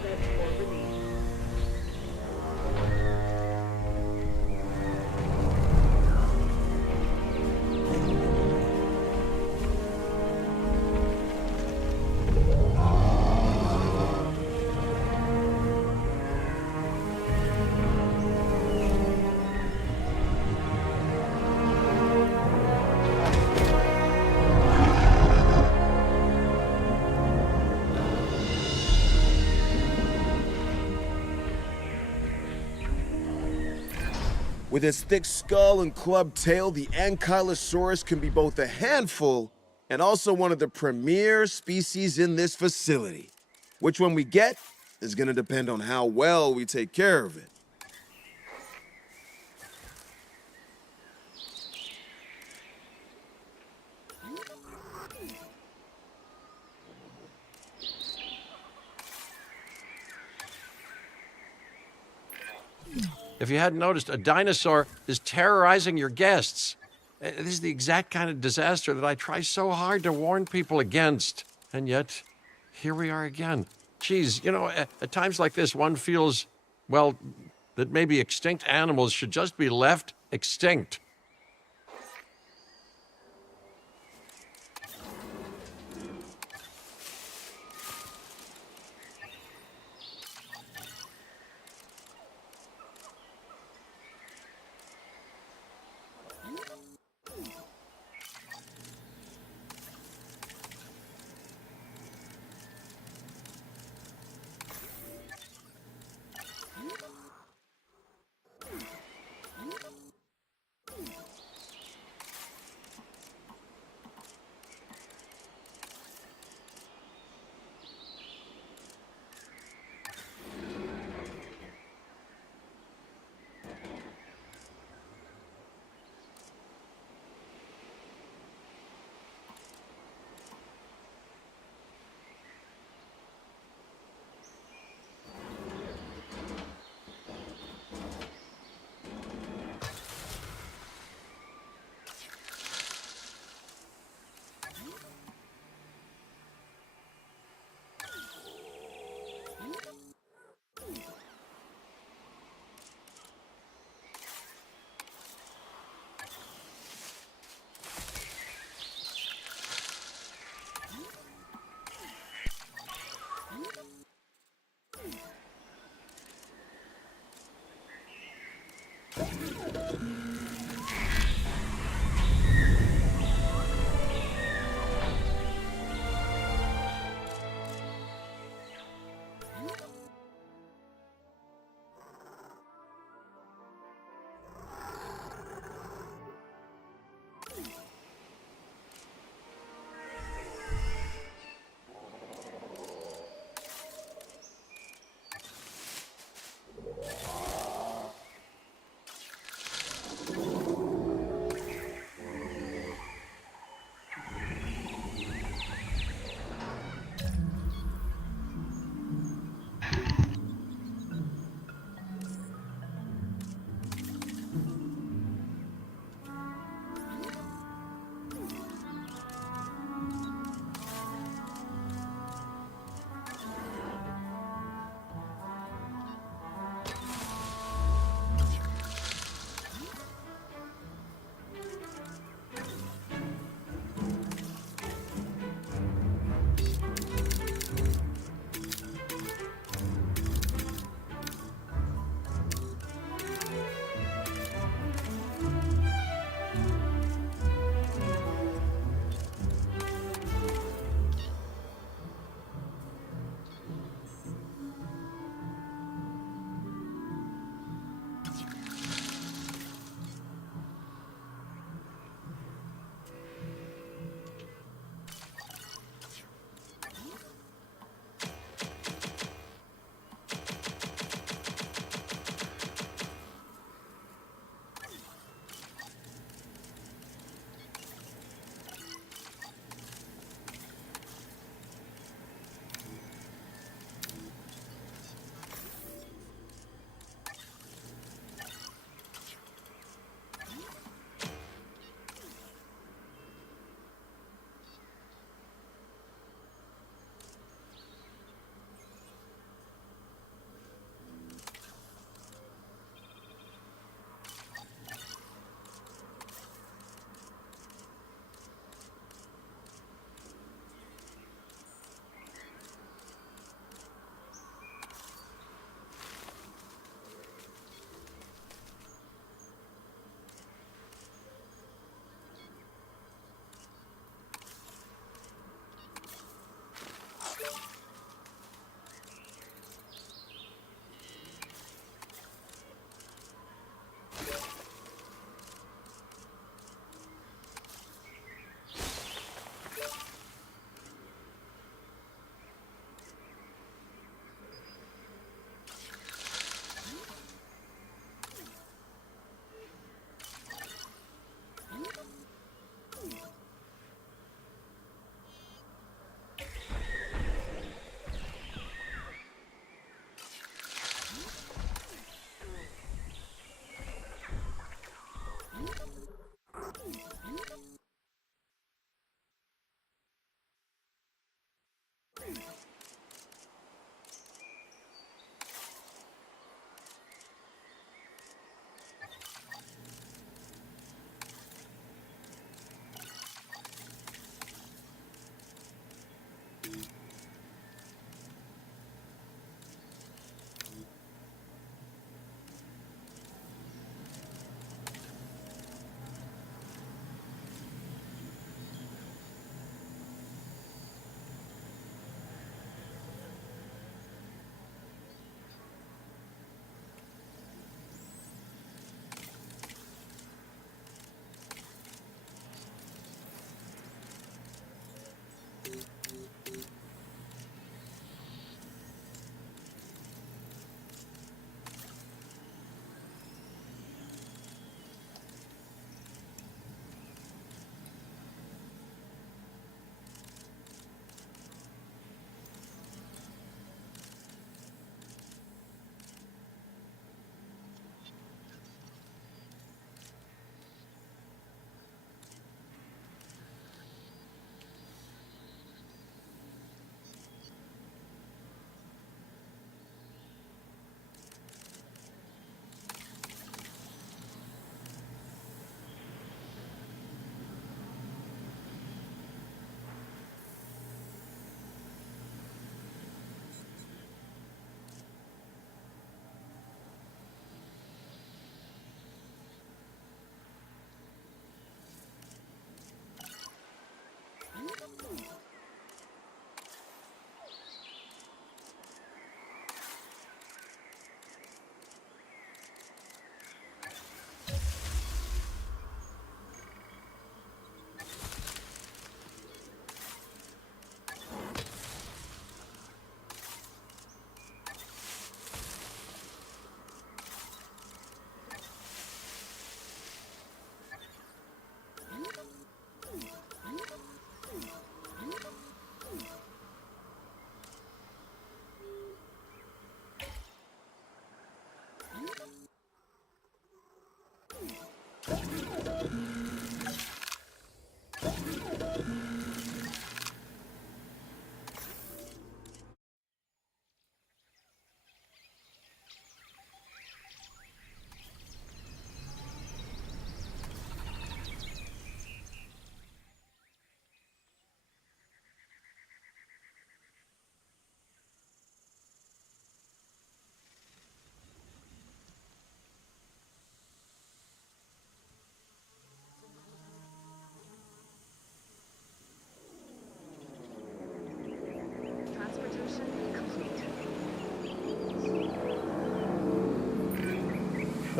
process or release. With its thick skull and clubbed tail, the Ankylosaurus can be both a handful and also one of the premier species in this facility. Which one we get is gonna depend on how well we take care of it. If you hadn't noticed, a dinosaur is terrorizing your guests. This is the exact kind of disaster that I try so hard to warn people against. And yet, here we are again. Geez, at times like this, one feels, well, that maybe extinct animals should just be left extinct.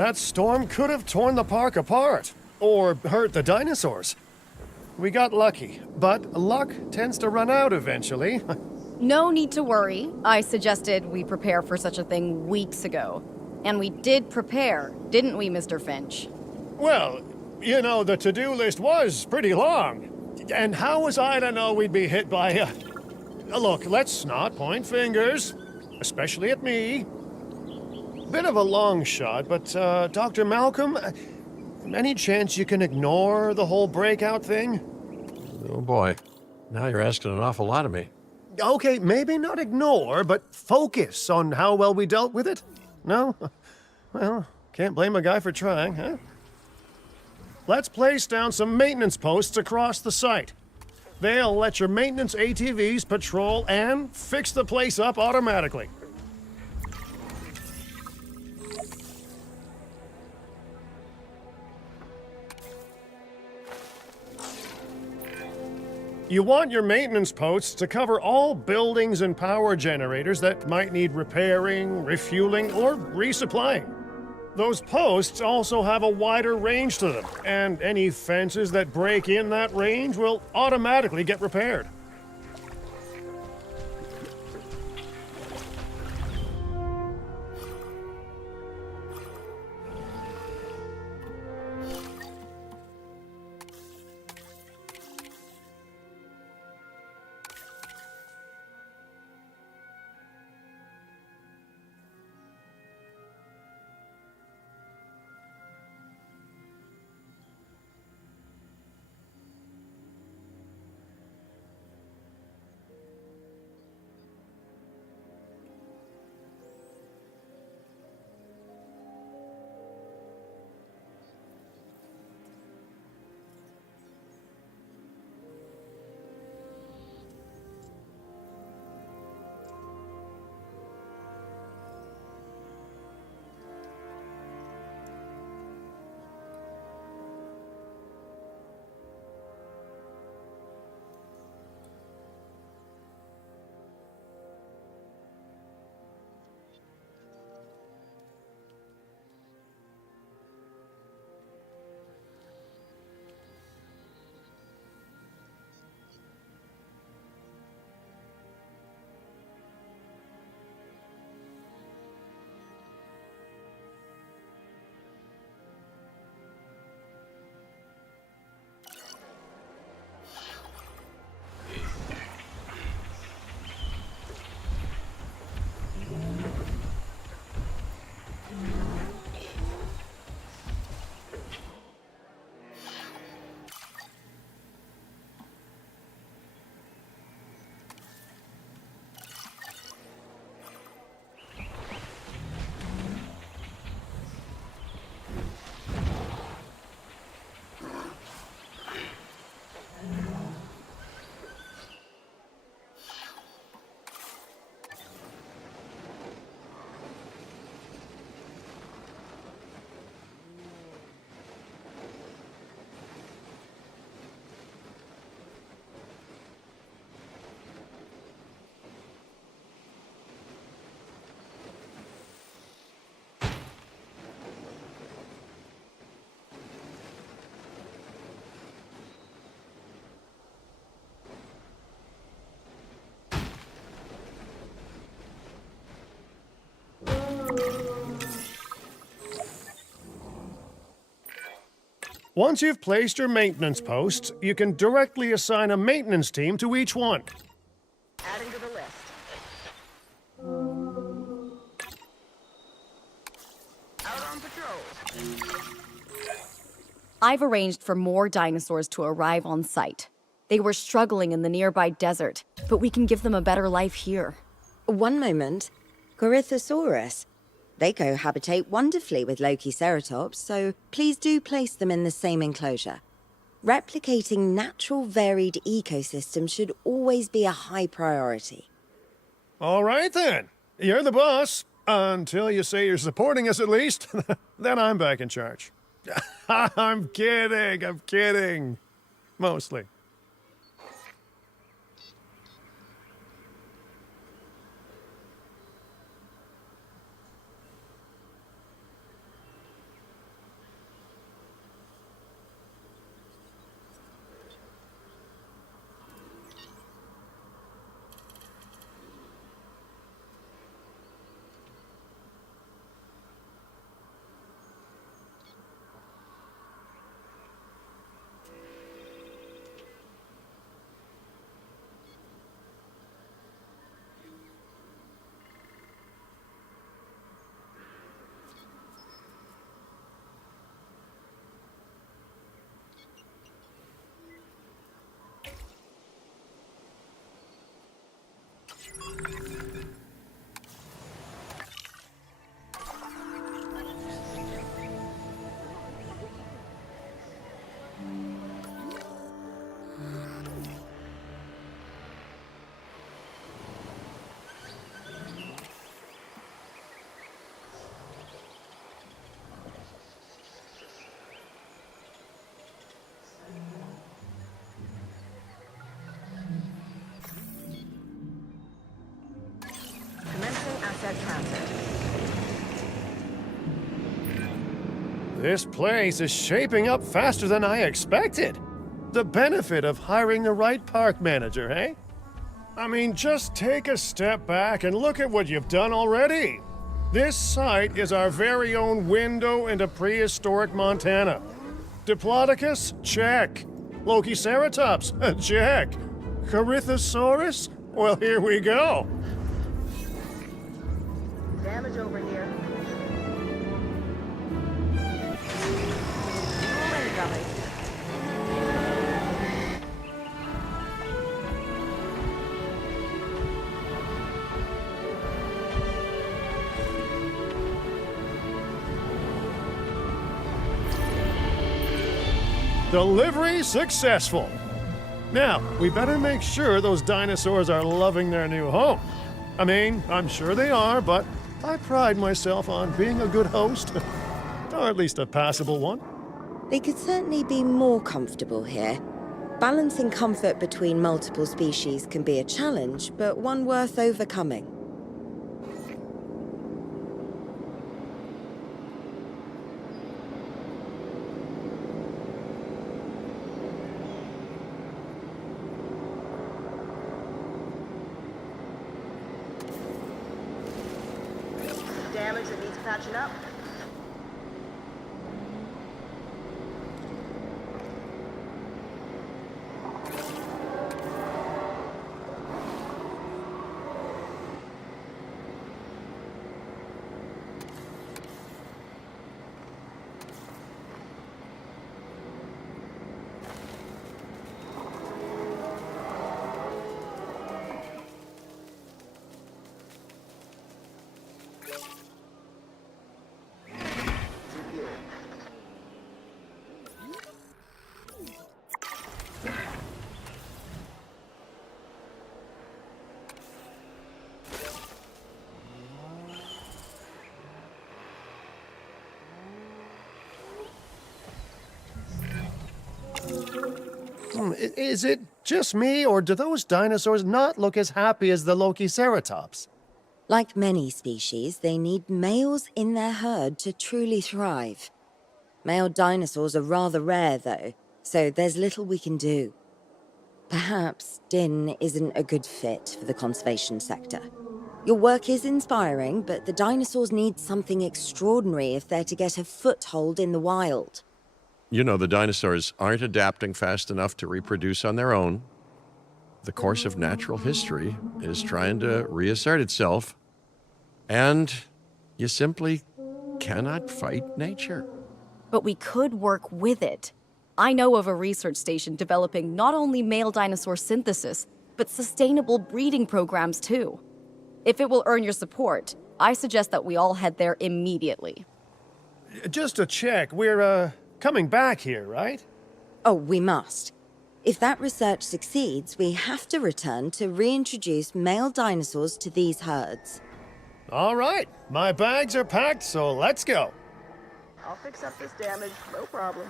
That storm could have torn the park apart, or hurt the dinosaurs. We got lucky, but luck tends to run out eventually. No need to worry. I suggested we prepare for such a thing weeks ago. And we did prepare, didn't we, Mr. Finch? Well, you know, the to-do list was pretty long. And how was I to know we'd be hit by a... Look, let's not point fingers, especially at me. Bit of a long shot, but, Dr. Malcolm, any chance you can ignore the whole breakout thing? Oh boy, now you're asking an awful lot of me. Okay, maybe not ignore, but focus on how well we dealt with it? No? Well, can't blame a guy for trying, huh? Let's place down some maintenance posts across the site. They'll let your maintenance ATVs patrol and fix the place up automatically. You want your maintenance posts to cover all buildings and power generators that might need repairing, refueling, or resupplying. Those posts also have a wider range to them, and any fences that break in that range will automatically get repaired. Once you've placed your maintenance posts, you can directly assign a maintenance team to each one. Adding to the list. Out on patrol. I've arranged for more dinosaurs to arrive on site. They were struggling in the nearby desert, but we can give them a better life here. One moment. Corythosaurus. They cohabitate wonderfully with Lokiceratops, so please do place them in the same enclosure. Replicating natural varied ecosystems should always be a high priority. All right then. You're the boss. Until you say you're supporting us at least. Then I'm back in charge. I'm kidding. Mostly. Commencing asset transit. This place is shaping up faster than I expected. The benefit of hiring the right park manager, eh? I mean, just take a step back and look at what you've done already. This site is our very own window into prehistoric Montana. Diplodocus? Check. Lokiceratops? Check. Corythosaurus? Well, here we go. Damage over here. Incoming. Delivery successful. Now, we better make sure those dinosaurs are loving their new home. I mean, I'm sure they are, but I pride myself on being a good host. Or at least a passable one. They could certainly be more comfortable here. Balancing comfort between multiple species can be a challenge, but one worth overcoming. Damage that needs patching up. Is it just me, or do those dinosaurs not look as happy as the Lokiceratops? Like many species, they need males in their herd to truly thrive. Male dinosaurs are rather rare, though, so there's little we can do. Perhaps Din isn't a good fit for the conservation sector. Your work is inspiring, but the dinosaurs need something extraordinary if they're to get a foothold in the wild. You know, the dinosaurs aren't adapting fast enough to reproduce on their own. The course of natural history is trying to reassert itself, and you simply cannot fight nature. But we could work with it. I know of a research station developing not only male dinosaur synthesis, but sustainable breeding programs too. If it will earn your support, I suggest that we all head there immediately. Just to check, we're, coming back here, right? Oh, we must. If that research succeeds, we have to return to reintroduce male dinosaurs to these herds. All right, my bags are packed, so let's go. I'll fix up this damage, no problem.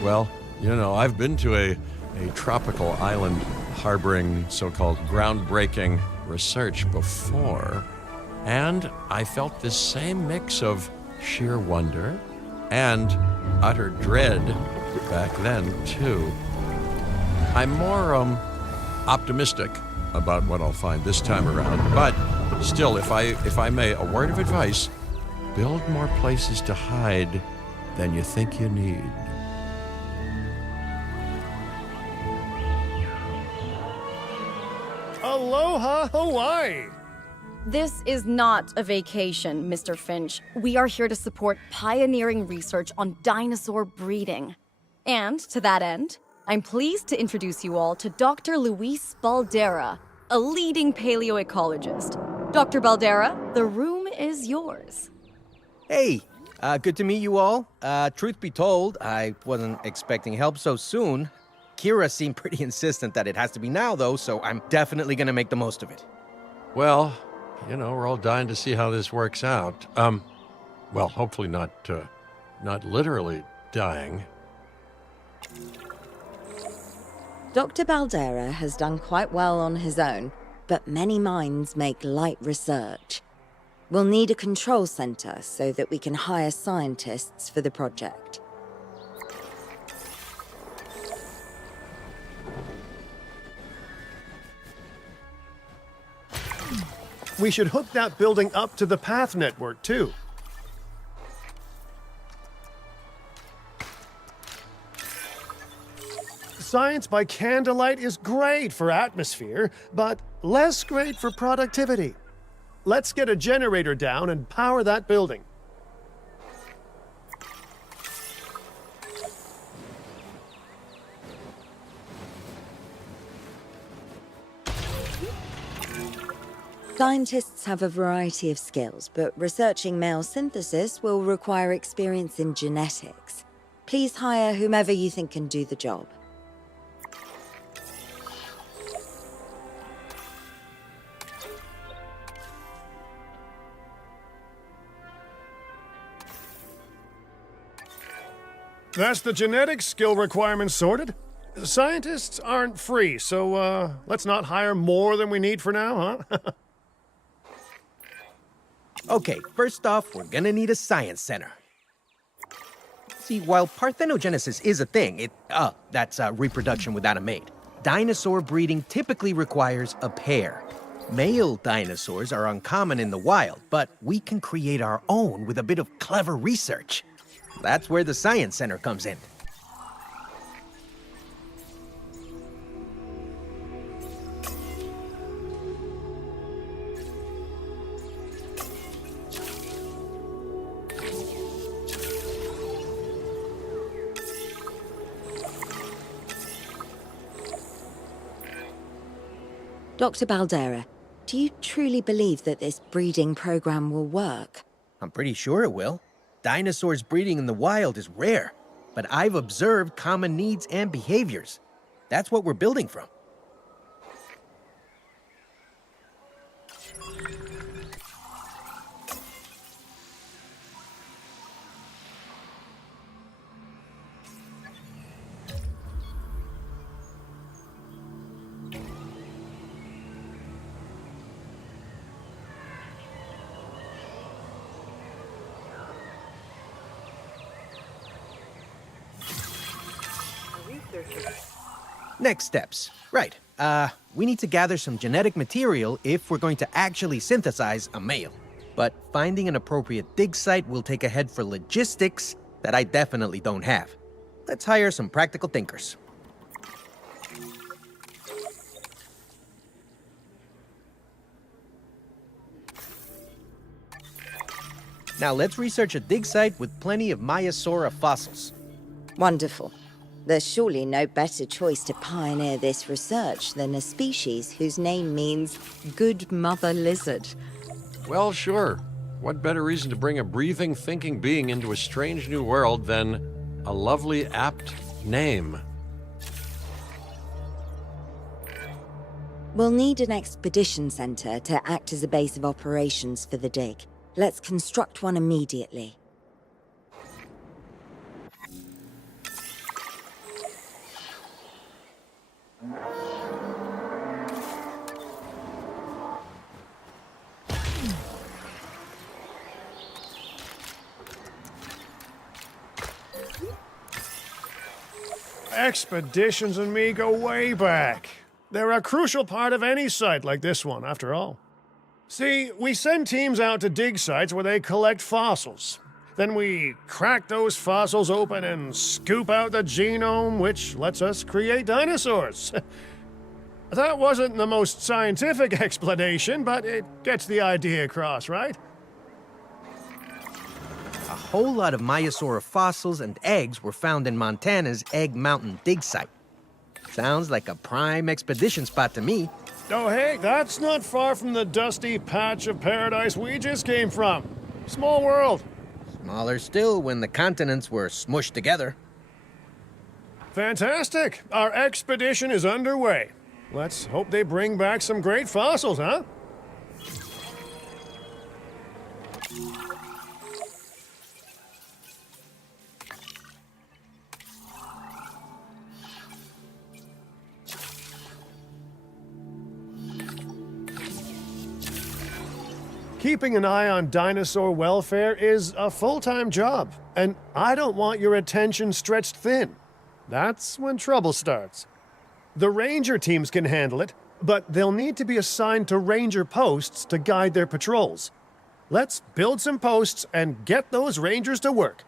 Well, you know, I've been to a tropical island harboring so-called groundbreaking research before, and I felt this same mix of sheer wonder and utter dread back then, too. I'm more, optimistic about what I'll find this time around, but still, if I may, a word of advice, build more places to hide than you think you need. Aloha, Hawaii! This is not a vacation, Mr. Finch. We are here to support pioneering research on dinosaur breeding. And to that end, I'm pleased to introduce you all to Dr. Luis Baldera, a leading paleoecologist. Dr. Baldera, the room is yours. Hey, good to meet you all. Truth be told, I wasn't expecting help so soon. Kira seemed pretty insistent that it has to be now, though, so I'm definitely gonna make the most of it. Well, we're all dying to see how this works out. Well, hopefully not literally dying. Dr. Baldera has done quite well on his own, but many minds make light research. We'll need a control center so that we can hire scientists for the project. We should hook that building up to the path network, too. Science by candlelight is great for atmosphere, but less great for productivity. Let's get a generator down and power that building. Scientists have a variety of skills, but researching male synthesis will require experience in genetics. Please hire whomever you think can do the job. That's the genetics skill requirements sorted. Scientists aren't free, so let's not hire more than we need for now, huh? Okay, first off, we're gonna need a science center. See, while parthenogenesis is a thing, that's reproduction without a mate. Dinosaur breeding typically requires a pair. Male dinosaurs are uncommon in the wild, but we can create our own with a bit of clever research. That's where the science center comes in. Dr. Baldera, do you truly believe that this breeding program will work? I'm pretty sure it will. Dinosaurs breeding in the wild is rare, but I've observed common needs and behaviors. That's what we're building from. Next steps. Right. We need to gather some genetic material if we're going to actually synthesize a male. But finding an appropriate dig site will take a head for logistics that I definitely don't have. Let's hire some practical thinkers. Now let's research a dig site with plenty of Maiasaura fossils. Wonderful. There's surely no better choice to pioneer this research than a species whose name means good mother lizard. Well, sure. What better reason to bring a breathing, thinking being into a strange new world than a lovely, apt name? We'll need an expedition center to act as a base of operations for the dig. Let's construct one immediately. Expeditions and me go way back. They're a crucial part of any site like this one, after all. See, we send teams out to dig sites where they collect fossils. Then we crack those fossils open and scoop out the genome, which lets us create dinosaurs. That wasn't the most scientific explanation, but it gets the idea across, right? A whole lot of Maiasaura fossils and eggs were found in Montana's Egg Mountain dig site. Sounds like a prime expedition spot to me. Oh, hey, that's not far from the dusty patch of paradise we just came from. Small world. Smaller still when the continents were smushed together. Fantastic. Our expedition is underway. Let's hope they bring back some great fossils, huh? Keeping an eye on dinosaur welfare is a full-time job, and I don't want your attention stretched thin. That's when trouble starts. The ranger teams can handle it, but they'll need to be assigned to ranger posts to guide their patrols. Let's build some posts and get those rangers to work.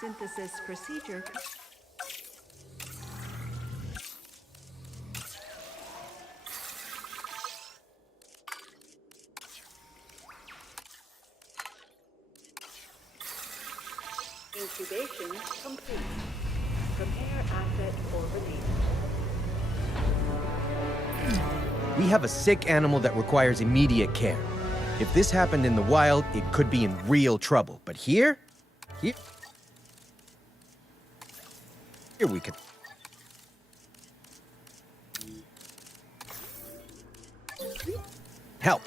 Synthesis procedure. Incubation complete. Prepare asset for release. We have a sick animal that requires immediate care. If this happened in the wild, it could be in real trouble. But here we could... help.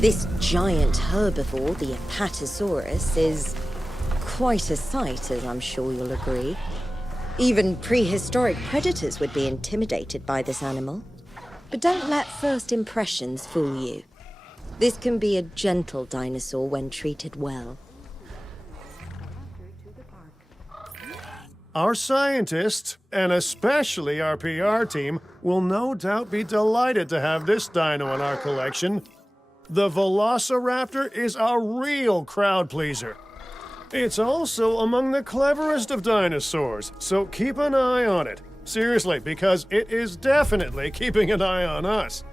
This giant herbivore, the Apatosaurus, is quite a sight, as I'm sure you'll agree. Even prehistoric predators would be intimidated by this animal. But don't let first impressions fool you. This can be a gentle dinosaur when treated well. Our scientists, and especially our PR team, will no doubt be delighted to have this dino in our collection. The Velociraptor is a real crowd pleaser. It's also among the cleverest of dinosaurs, so keep an eye on it. Seriously, because it is definitely keeping an eye on us.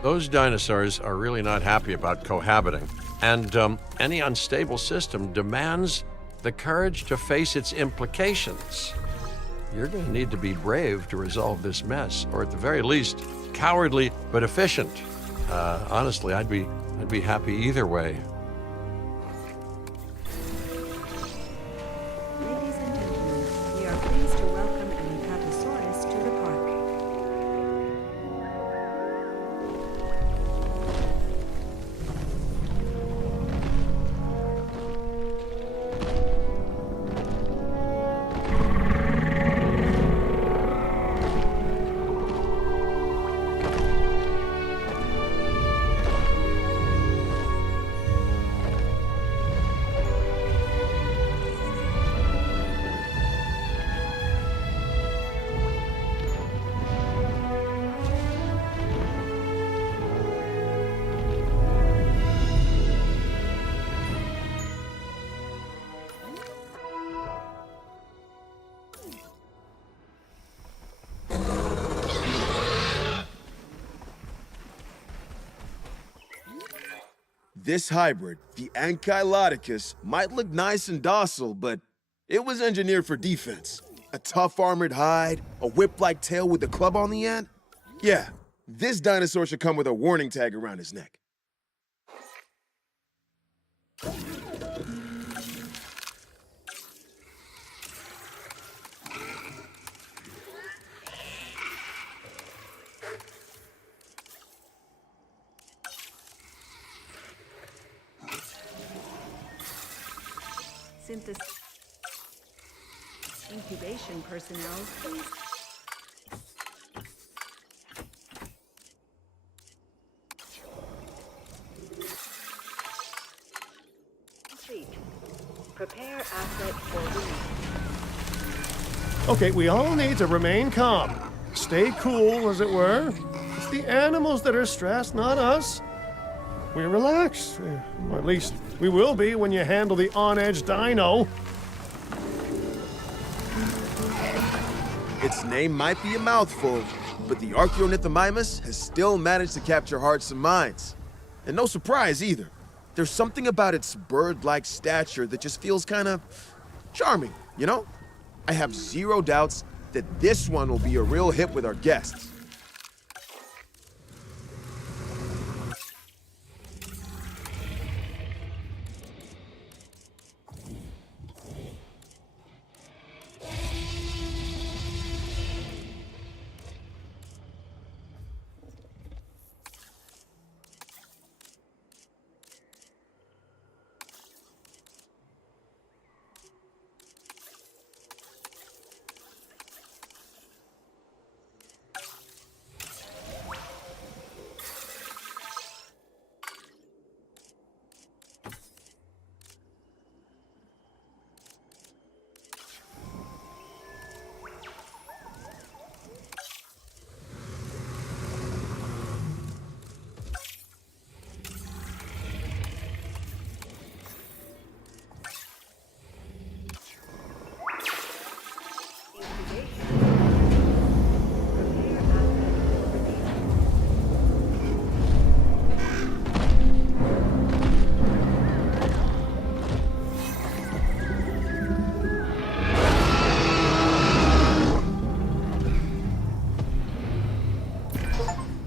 Those dinosaurs are really not happy about cohabiting, and any unstable system demands the courage to face its implications. You're going to need to be brave to resolve this mess, or at the very least, cowardly but efficient. Honestly, I'd be happy either way. Ladies and gentlemen, we are pleased to welcome an Apatosaurus to the park. This hybrid, the Ankylodocus, might look nice and docile, but it was engineered for defense. A tough armored hide, a whip-like tail with a club on the end. Yeah, this dinosaur should come with a warning tag around his neck. Synthesis. Incubation personnel, please. Complete. Prepare asset for release. Okay, we all need to remain calm. Stay cool, as it were. It's the animals that are stressed, not us. We relax. Or at least we will be when you handle the on-edge dino. Its name might be a mouthful, but the Archaeornithomimus has still managed to capture hearts and minds. And no surprise either. There's something about its bird-like stature that just feels kind of charming, you know? I have zero doubts that this one will be a real hit with our guests.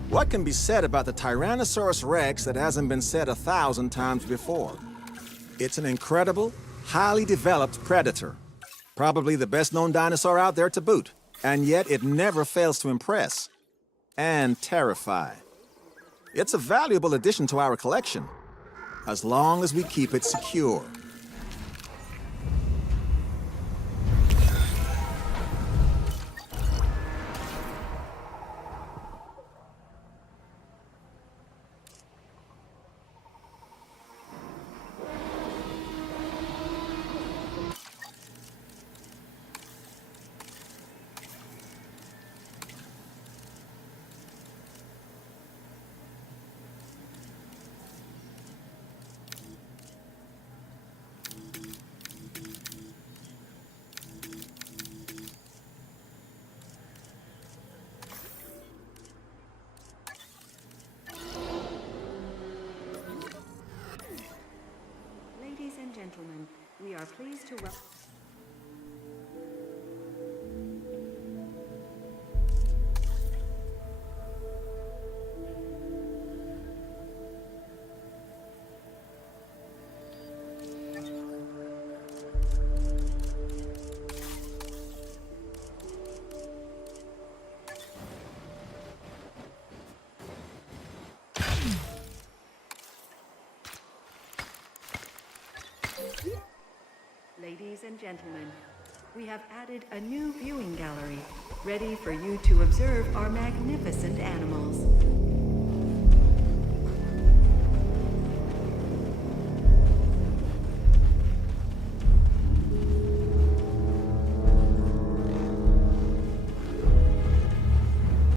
What can be said about the Tyrannosaurus Rex that hasn't been said 1,000 times before? It's an incredible, highly developed predator. Probably the best-known dinosaur out there to boot. And yet it never fails to impress and terrify. It's a valuable addition to our collection, as long as we keep it secure. Ladies and gentlemen, we are pleased to welcome. Ladies and gentlemen, we have added a new viewing gallery, ready for you to observe our magnificent animals.